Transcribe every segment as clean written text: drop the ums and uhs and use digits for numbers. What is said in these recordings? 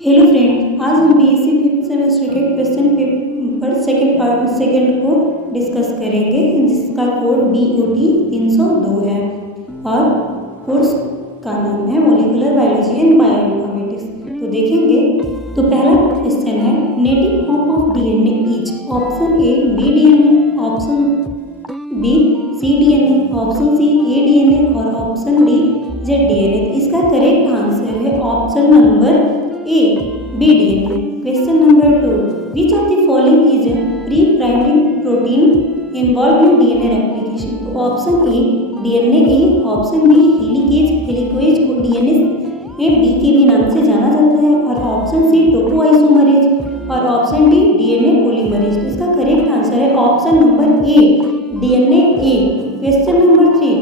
Hello friend, आज हम BSc fifth semester के क्वेश्चन पेपर सेकेंड को डिस्कस करेंगे, जिसका कोड BOT 302 है और कोर्स का नाम है मॉलिक्यूलर बायोलॉजी एंड बायोइन्फॉर्मेटिक्स। तो देखेंगे, तो पहला क्वेश्चन है native form of DNA is option A BDNA, option B cDNA, option C ADNA और ऑप्शन डी ZDNA। इसका करेक्ट आंसर है option number A BDNA। Question number 2, which of the following is a pre-primary protein involved in DNA replication? तो option A DNA A, option B helicase को DNA B के भी नाम से जाना जाता है और ऑप्शन सी टोपोआइसोमरेज और ऑप्शन डी DNA पॉलीमरेज। इसका करेक्ट आंसर है option number A DNA A। Question number 3,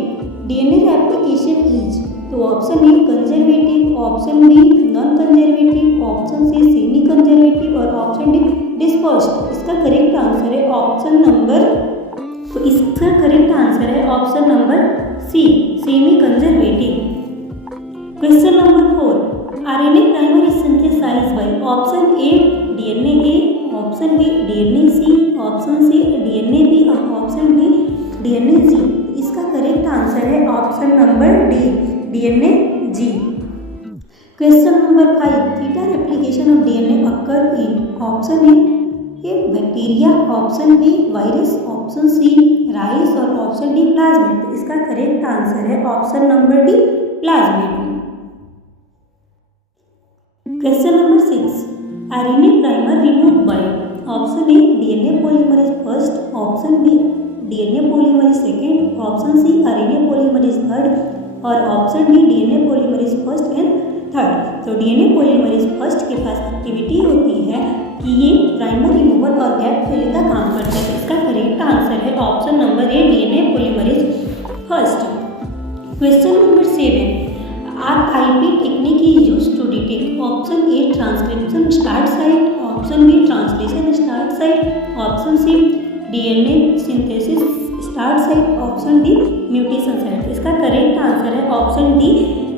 DNA replication is, तो option A conservative, option B non conservative, option C semi conservative और ऑप्शन डी डिस्पर्स्ड। इसका correct answer है option number, तो इसका correct answer है option number C semi conservative. Question number 4, RNA primer is synthesized by option A DNA A, option B DNA C, option C DNA B और option D DNA G। इसका correct answer है option number D DNA G। Question number 5, theta replication of DNA occur in option A bacteria, option B virus, option C rice और option D plasmid. इसका correct answer है option number D plasmid. Question number 6, RNA primer remove by option A DNA polymerase first, option B DNA polymerase second, option C RNA polymerase third और option D DNA polymerase first and third. तो DNA polymerase first के पास activity होती है कि ये primer removal और gap filling का काम करता है। इसका करेक्ट आंसर है option number A DNA polymerase first. Question number 7, RIP technique is used to detect option A transcription start site, option B translation start site, option C DNA synthesis start site, option D mutation site. इसका correct answer है option D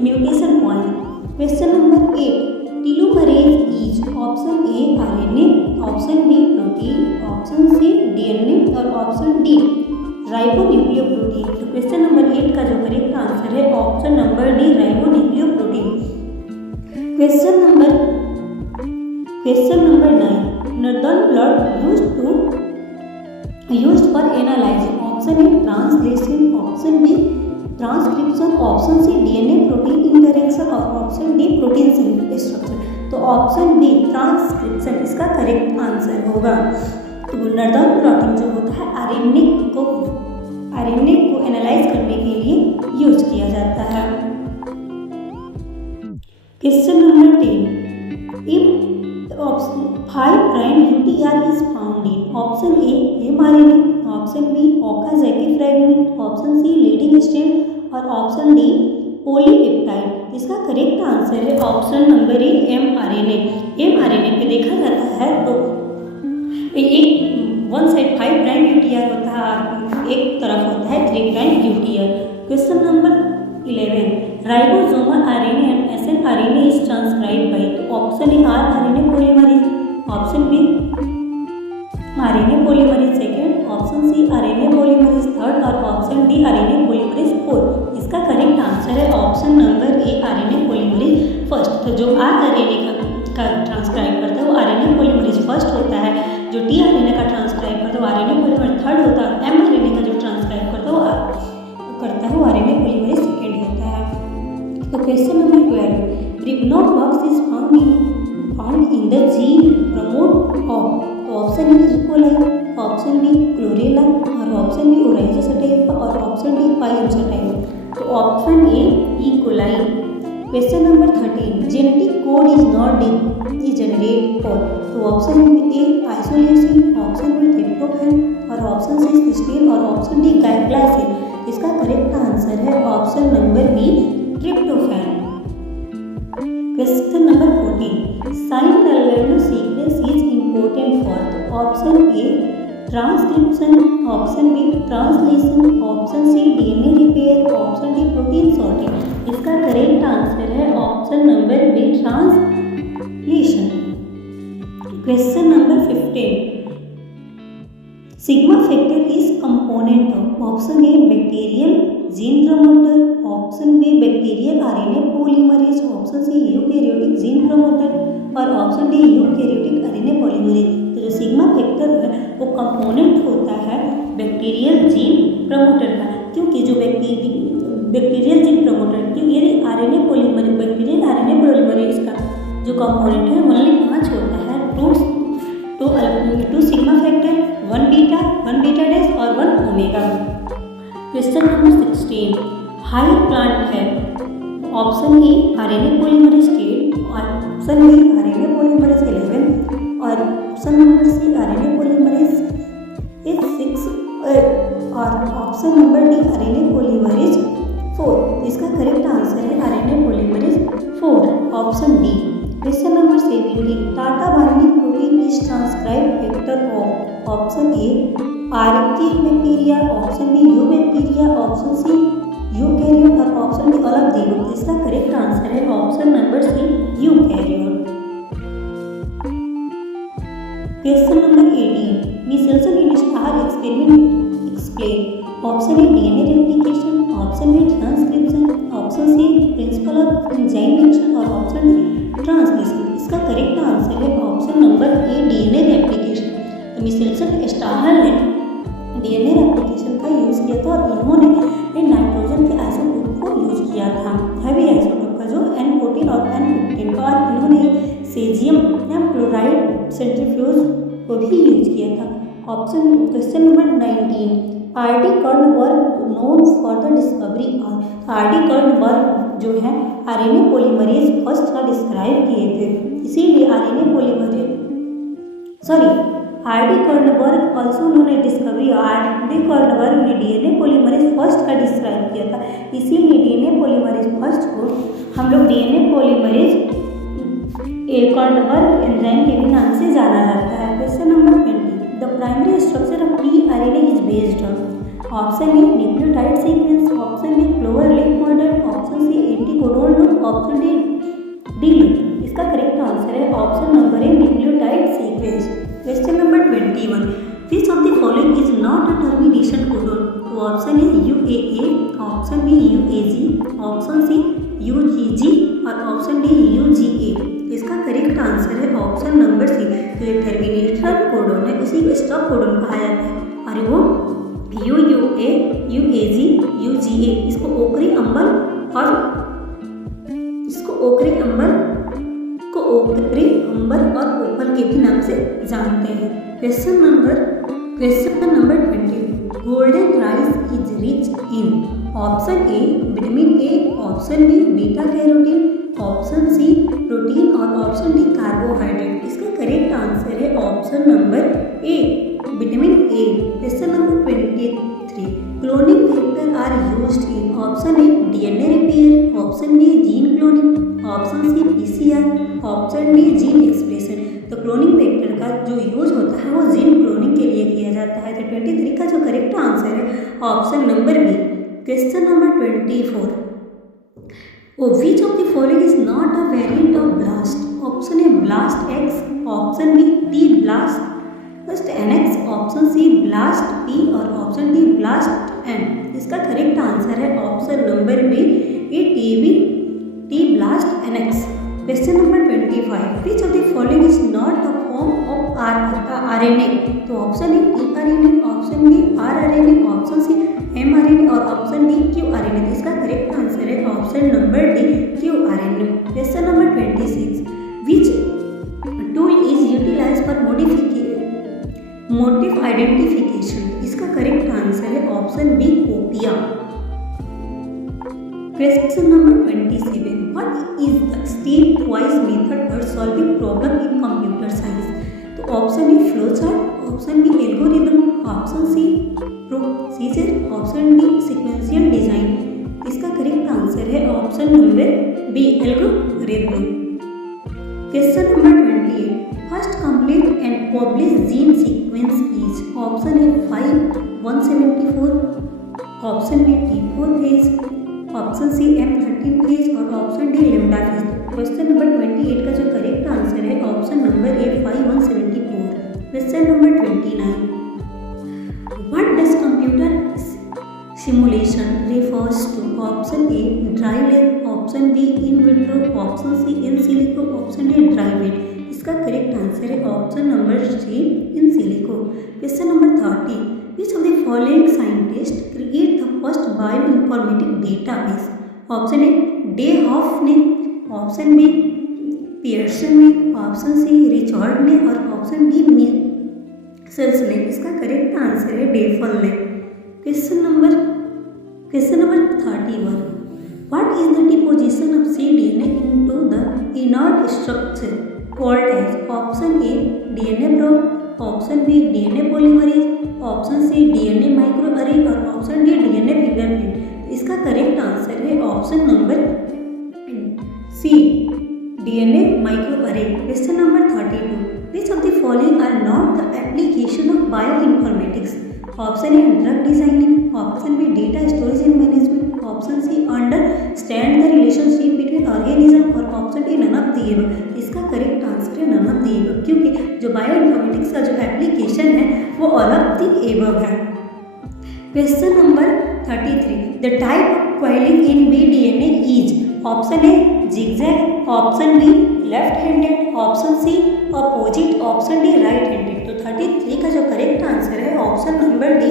mutation point. Question number 8, telomerase is option A RNA, option B protein, option C DNA और option D ribonucleoprotein. तो question number 8 का जो correct answer है option number D ribonucleoprotein. Question number 9, northern blot used for analyzing option A translation, option B transcription, option C DNA protein interaction और option D protein structure. तो option B transcription इसका correct answer होगा। तो northern blotting जो होता है RNA को analyse करने के लिए यूज किया जाता है। Question number 10, if option 5' UTR is found in option A mRNA, option B Okazaki fragment, option C leading strand और ऑप्शन डी पॉलीपेप्टाइड। इसका करेक्ट आंसर है ऑप्शन नंबर ए mRNA पे देखा जाता है तो एक वन साइड 5' UTR होता है, एक तरफ होता है 3' UTR। Question number 11, ribosomal RNA and snRNA is transcribed by, तो option A rRNA polymerase, option B RNA polymerase second, option C RNA polymerase third और option D RNA polymerase fourth. इसका correct answer है option number A RNA polymerase first. तो जो rRNA का transcribe करता है वो RNA पॉलीमरेज फर्स्ट होता है, जो tRNA का ट्रांसक्राइब करता है वो RNA पॉलीमरेज थर्ड होता है, mRNA का जो ट्रांसक्राइब करता है वो RNA पॉलीमरेज सेकेंड होता है। तो question number 12, Pribnow box is found in the gene promote of, तो option A E coli, option B chlorella और ऑप्शन बी ओराइजा सटाइवा और ऑप्शन डी पाइम सटाइवा। तो option A E coli. Question number 13, genetic code is not generate for, तो option A isolation, option B tryptophan और option C cysteine और option D glycine. इसका correct answer है option number B tryptophan. Question number 14, Shine एल्वेनो sequence is important for, तो option A transcription, option B translation, option C DNA repair, option D protein sorting. इसका correct answer है option number B translation. Question number 15, sigma factor is component of option A bacterial gene promoter, option B bacterial RNA polymerase, option C eukaryotic gene promoter और option D eukaryotic R N A polymerase. तो जो sigma factor है वो component होता है bacterial gene promoter का, क्योंकि जो बैक्टीरियल जीन प्रमोटर क्योंकि यदि RNA polymerase bacterial RNA polymerase का जो कंपोनेंट है ओनली 5 होता है, two sigma factor, 1 beta dash और 1 omega. Question number 16, high plant है ऑप्शन ए आरएनए पॉलीमरेज 8 और ऑप्शन बी आरएनए पॉलीमरेज 11 और option number C RNA polymerase 6 और option number D RNA polymerase 4। इसका करेक्ट आंसर है RNA polymerase 4, option D. Question number 17, TATA binding protein is transcribe factor of option A archaebacteria, option B eubacteria, option C eukaryote और option D all of the. इसका correct answer है option number C eukaryote. Question number 18, Meselson and Stahl experiment explain, option A D N A replication, option B transcription, option C principle of enzyme reaction और option D translation. इसका correct answer है option number A D N A replication. तो Meselson स्टाहल ने DNA replication का use किया था और इन्होंने नाइट्रोजन के आइसोटोप को यूज़ किया था, हैवी आइसोटोप का जो N14 और N15 का, और इन्होंने सेजियम या क्लोराइड सेंट्रीफ्यूज को भी यूज किया था। Option question number 19, R D. Kornberg known for the discovery of R D. Kornberg जो है आरएनए पॉलीमरेज फर्स्ट का डिस्क्राइब किए थे, इसीलिए आरडी कर्नबर्ग ऑल्सो उन्होंने डिस्कवरी आर.डी. कर्नबर्ग ने डीएनए पॉलीमरेज फर्स्ट का डिस्क्राइब किया था, इसीलिए डीएनए पॉलीमरेज फर्स्ट को हम लोग डीएनए पॉलीमरेज कर्नबर्ग एंजाइम के भी नाम से जाना जाता है। Question number 20, the primary structure of T R N A is based on option A nucleotide sequence, option B clover leaf model, option C anticodon loop, option D loop. इसका करेक्ट आंसर है option number A nucleotide sequence. Question number 21, which of the following is not a termination codon. तो option A U A A, option B U A G, option C U G G और option D U G A. इसका correct answer है option number C. तो ये termination codon है, इसी को stop codon कहा जाता है और वो यूयूए, यूएजी, यूजीए इसको ओकरी अम्बल और ओपल के भी नाम से जानते हैं। Question number 20, golden rice is rich in option A vitamin A, option B beta carotene, option C protein और ऑप्शन डी कार्बोहाइड्रेट। इसका करेक्ट आंसर है option number A vitamin A. Question number 23, cloning factor are used in option A DNA repair, option B gene cloning, option C PCR, option D gene expression. तो cloning factor का जो use होता है वो gene cloning के लिए किया जाता है। तो 23 का जो करेक्ट आंसर है option number B. Question number 24, which of the following is not a variant of blast. Option A blast X, option B T blast first NX, option C blast P और option D blast N. इसका correct answer है option number B T blast NX. Question number 25, which of the following is not a form of RNA. तो option A T RNA, option B R R N A, option C M R N A और option D Q R N A. इसका correct answer है option number D Q R N A. Question number 26, which tool is utilize for motif identification. इसका correct answer है option B copia. Question number 27, what is the step wise method for solving problem in computer science. तो option A flow chart, option B algorithm, option C procedure, option D sequential design. इसका correct answer है option number B algorithm. Question number 28, first complete and publish gene sequence is option A 5-174, option B T4 phage, option C M13 phage और option D lambda phage. Question number 28 का जो correct answer है option number A 5-174 इसका correct answer है option number C, in silico. Question number 30, which of the following scientist create the first bio informatic database? Option a day half ने, option B Pearson ने, option C Richard ने और option D sales ने। इसका correct answer है Dayhoff ने। Question number 31, what is the deposition of cDNA into the inert structure called as? Option A D N A probe, option B D N A polymerase, option C D N A microarray और option D D N A fingerprint. इसका correct answer है option number C, D N A microarray. Question number 32, which of the following are not the application of bioinformatics? Option A drug designing, option B data storage and management, option C understand the relationship between organism और option D none of the above। इसका correct answer है none of the above, क्योंकि जो bioinformatics का जो application है वो all of the above है। Question number 33, the type of coiling in bDNA is? Option A zigzag, option B left handed, option C opposite, option D right handed. तो 33 का जो करेक्ट आंसर है option number D,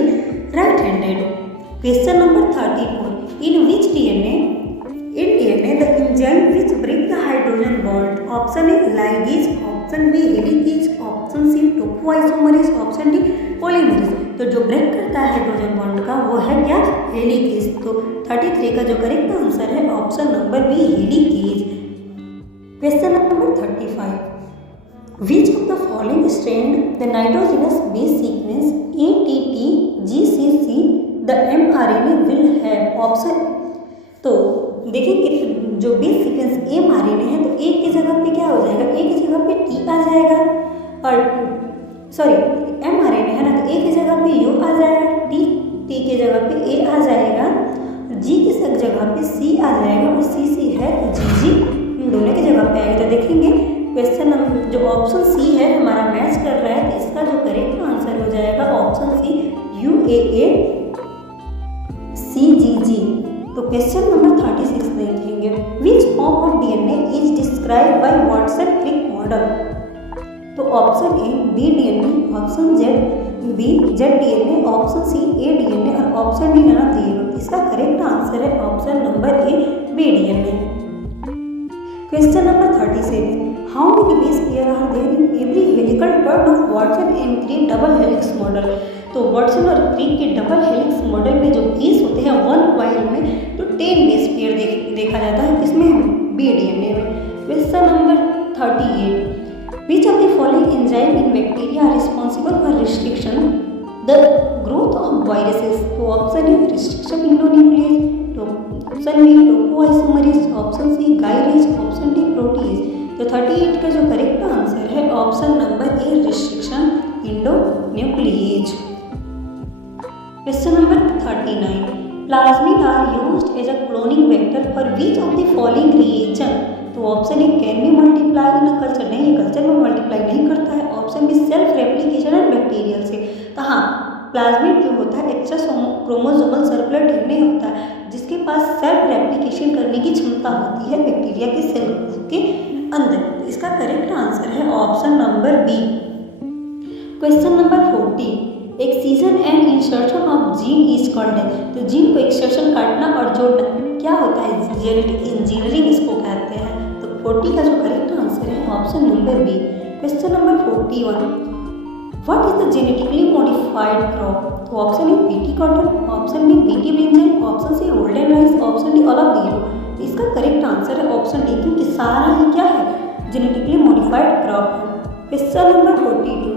right handed. Question number 34, in which DNA the enzyme which break the hydrogen bond? Option A ligase, option B helicase, option C topoisomerase, option D polymerase. तो जो break करता है hydrogen bond का वो है क्या? Helicase. तो 33 का जो करेक्ट आंसर है option number B, helicase. Question number 35, which of the following strand the nitrogenous base sequence ATTGCC the mRNA will have? Option, तो देखिए कि जो बेस सीक्वेंस mRNA है तो एक की जगह पे क्या हो जाएगा? एक की जगह पे T आ जाएगा, और सॉरी mRNA है ना, तो एक की जगह पे U आ जाएगा, T की जगह पे A आ जाएगा, G की जगह पे C आ जाएगा और CC है GG, इन दोनों की जगह पे आएगा। तो देखेंगे क्वेश्चन नंबर जो ऑप्शन सी है हमारा मैच कर रहा है, तो इसका जो करेक्ट आंसर हो जाएगा ऑप्शन सी, UAA CGG। तो क्वेश्चन नंबर 36 देखेंगे, which form of DNA is describe by Watson Crick model? तो option A B DNA, option B Z DNA, option C A DNA और option D none of the above. इसका correct answer है option number A, B DNA. Question number 37, how many base pair are there in every helical turn of Watson and Crick double helix model? तो Watson और क्रिक के double helix model में जो base होते हैं one coil में, तो 10 base pair देखा जाता है, किसमें? बी डीएनए में। Question number 38, which of the following enzyme in bacteria are responsible for restriction the growth of viruses? तो ऑप्शन ए restriction endonuclease, तो option B topoisomerase, option C gyrase, option D protease. तो 38 का जो correct answer है option number A, restriction endonuclease। Question number 39, plasmid are used as a cloning vector for which of the following reaction? तो option A can be multiply in a culture, नहीं ये culture में multiply नहीं करता है। Option be self replication and bacterial से। तो हाँ, प्लाज्मिड जो होता है एक्स्ट्रा क्रोमोसोमल सर्कुलर डीएनए होता है जिसके पास सेल्फ रेप्लिकेशन करने की क्षमता होती है बैक्टीरिया के सेल के अंदर। तो इसका करेक्ट आंसर है option number B. Question number 40, excision and insertion of gene is called. तो जीन को एक्सर्शन काटना और जोड़ना क्या होता है? जेनेटिक इंजीनियरिंग इसको कहते हैं। तो 40 का जो करेक्ट आंसर है option number B. Question number 41, what is the genetically modified crop? तो option A BT cotton, option B BT brinjal, option C golden rice, option D all of the above. इसका correct answer है option D, क्योंकि सारा ही क्या है? Genetically modified crop है। Question number 42,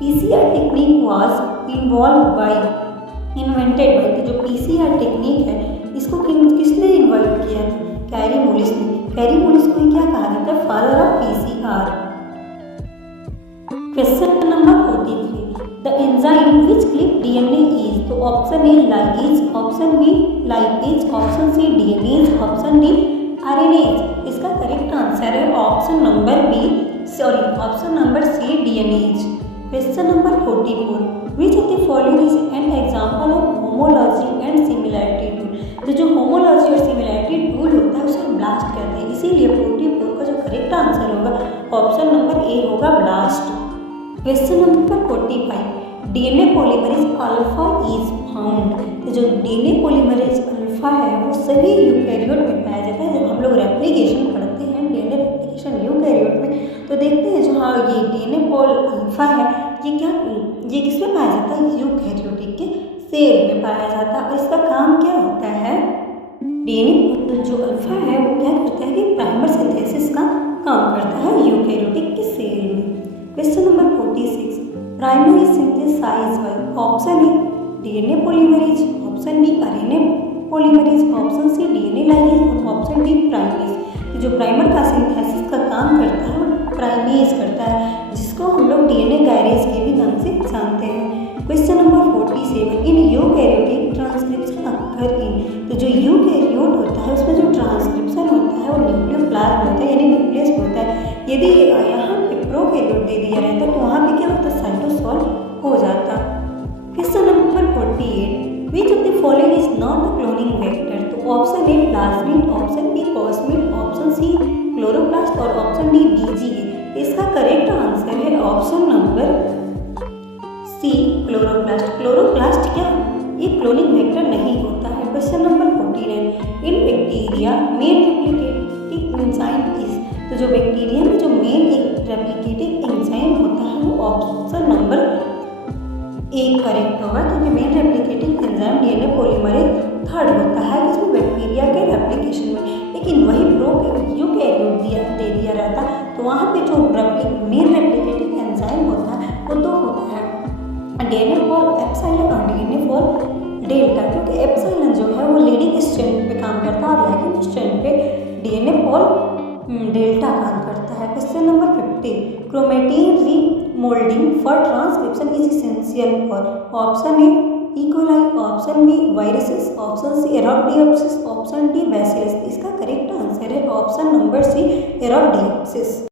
PCR technique was invented by. जो PCR technique है इसको किसने इन्वेंट किया? कैरी मोलिस ने। कैरी मोलिस को क्या कहा जाता है? Father of PCR. Question number 43, the enzyme which clip DNA is. तो option A ligase, option B lipase, option C DNase, option D RNase. इसका करेक्ट आंसर है option number C, DNase. Question number 44, which of the following is an example of homology and similarity tool. तो जो homology और similarity tool होता है उसे blast कहते हैं, इसीलिए 44 का जो करेक्ट आंसर होगा ऑप्शन नंबर ए होगा blast. Question number 45, DNA polymerase alpha is found. तो जो डीएनए पॉलीमरेज अल्फा है वो सभी यूकैरियोट में पाया जाता है। जब हम लोग रेप्लिकेशन पढ़ते हैं, डीएनए रेप्लिकेशन यूकैरियोट में, तो देखते हैं जो हाँ ये डीएनए पॉल अल्फा है ये किसमें पाया जाता है? यूकैरियोटिक के सेल में पाया जाता है। और इसका काम क्या होता है? डीएनए जो अल्फा है वो क्या करता है कि प्राइमर सिंथेसिस का काम करता है यूकैरियोटिक के सेल में। Question number 46, primary synthesize by option A DNA polymerase, option B RNA polymerase, option C DNA ligase और ऑप्शन डी प्राइमेज। जो प्राइमर का सिंथेसिस का काम करता है वो प्राइमेज करता है, जिसको हम लोग डीएनए गायरेज के भी नाम से जानते हैं। Question number 47, in eukaryotic transcription occur in. तो जो यूकैरियोट होता है उसमें जो ट्रांसक्रिप्शन होता है वो न्यूक्लियोप्लाज्म होता है, यानी न्यूक्लियस होता है। यदि यहाँ पे प्रोकैरियोट दे दिया रहता तो वहाँ पे क्या होता? साइटोसोल हो जाता। Question number 48, which of the following is not a cloning vector. तो option A plasmid, option B cosmid, option C chloroplast और ऑप्शन डी बीजीए। इसका करेक्ट आंसर है option number C chloroplast. Chloroplast क्या ये cloning vector नहीं होता है। Question number 49, in bacteria main replicating enzyme is. तो जो बैक्टीरिया में जो मेन रेप्लिकेटिंग एंजाइम होता है वो ऑप्शन नंबर ए करेक्ट होगा, क्योंकि main replicating enzyme DNA polymerase third होता है इसमें बैक्टीरिया के रेप्लिकेशन में। लेकिन वही यूकैरियोट दे दिया रहता तो वहाँ पे जो मेन रेप्लिकेटिंग एंजाइम होता है वो दो होता है, डीएनए फॉर एप्सिलॉन और डीएनए फॉर डेल्टा। क्योंकि एप्सिलॉन जो है वो लीडिंग स्ट्रैंड पे काम करता है और लैगिंग स्ट्रैंड पे डीएनए फॉर डेल्टा काम करता है। Question number 50, chromatin remodeling for transcription is essential for. Option A E coli, option B viruses, option C Arabidopsis, option D bacillus. इसका करेक्ट आंसर है ऑप्शन नंबर सी एरोप्डियोप्सिस।